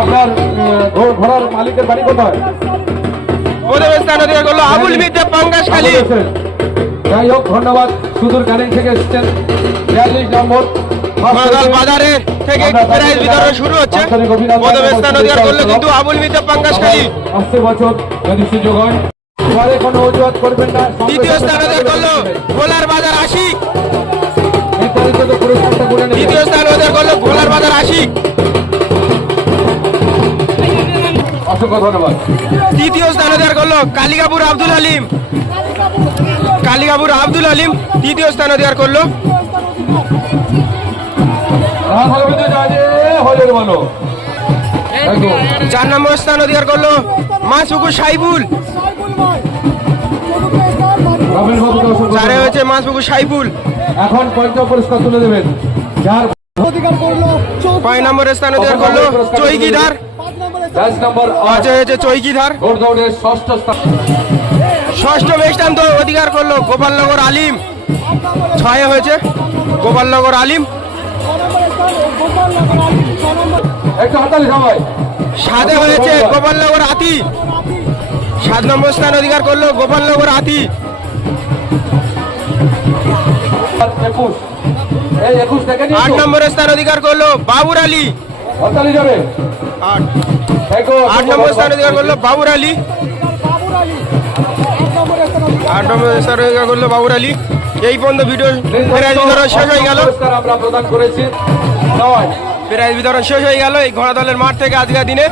আপনার ঘোড়ার মালিকের বাড়ি কোথায়? প্রথম স্থান অধিকার করলো আবুল মির্জা পাঙ্গাসখালী। যাই হোক, ধন্যবাদ। সুদূর ক্যানিং থেকে এসেছেন। 42 নম্বর মাগাল বাজারে থেকে প্রাইজ বিতরণ শুরু হচ্ছে। প্রথম স্থান অধিকার করলো কিন্তু আবুল মির্জা পাঙ্গাসখালী। আসছে বছর যদি সুযোগ হয়, পরে কোনো অজুহাত করবেন না। দ্বিতীয় স্থান অধিকার করলো ভোলার বাজার আশিক। নির্ধারিত পুরস্কারটা করে নেবেন। দ্বিতীয় স্থান অধিকার করলো ভোলার বাজার আশিক। অসংখ্য ধন্যবাদ। তৃতীয় স্থান অধিকার করলো কালিকাপুর আব্দুল আলিম। কালিকাপুর আব্দুল আলিম তৃতীয় স্থান অধিকার করলো। চার নম্বর স্থান অধিকার করলো মাসপুকুর সাইফুল। চারে হয়েছে মাসপুকুর সাইফুল। এখন পঞ্চম পুরস্কার তুলে দেবেন। যার 5 নম্বর স্থান অধিকার করলো চৈকিধার। 10 নম্বর হয়েছে চৈকিধার। দৌড়ের ষষ্ঠ স্থান। ষষ্ঠ স্থান তো অধিকার করলো গোপালনগর আলিম। 6 হয়েছে গোপালনগর আলিম। একটু হাতালি সবাই। 7 হয়েছে গোপালনগর আতি। 7 নম্বর স্থান অধিকার করলো গোপালনগর আতি। 21 এই 21 থেকে 8 নম্বর স্থান অধিকার করলো বাবুর আলী। হাতালি যাবে। 8 নম্বর স্থান অধিকার করলো বাবুর আলী। 8 নম্বর স্থান অধিকার করলো বাবুর আলী। এই পর্যন্ত ভিডিও প্রাইজ বিতরণ শেষ হয়ে গেল। আমরা প্রদান করেছি। নয় প্রাইজ বিতরণ শেষ হয়ে গেল এই ঘোড়া দলের মাঠ থেকে আজকের দিনে।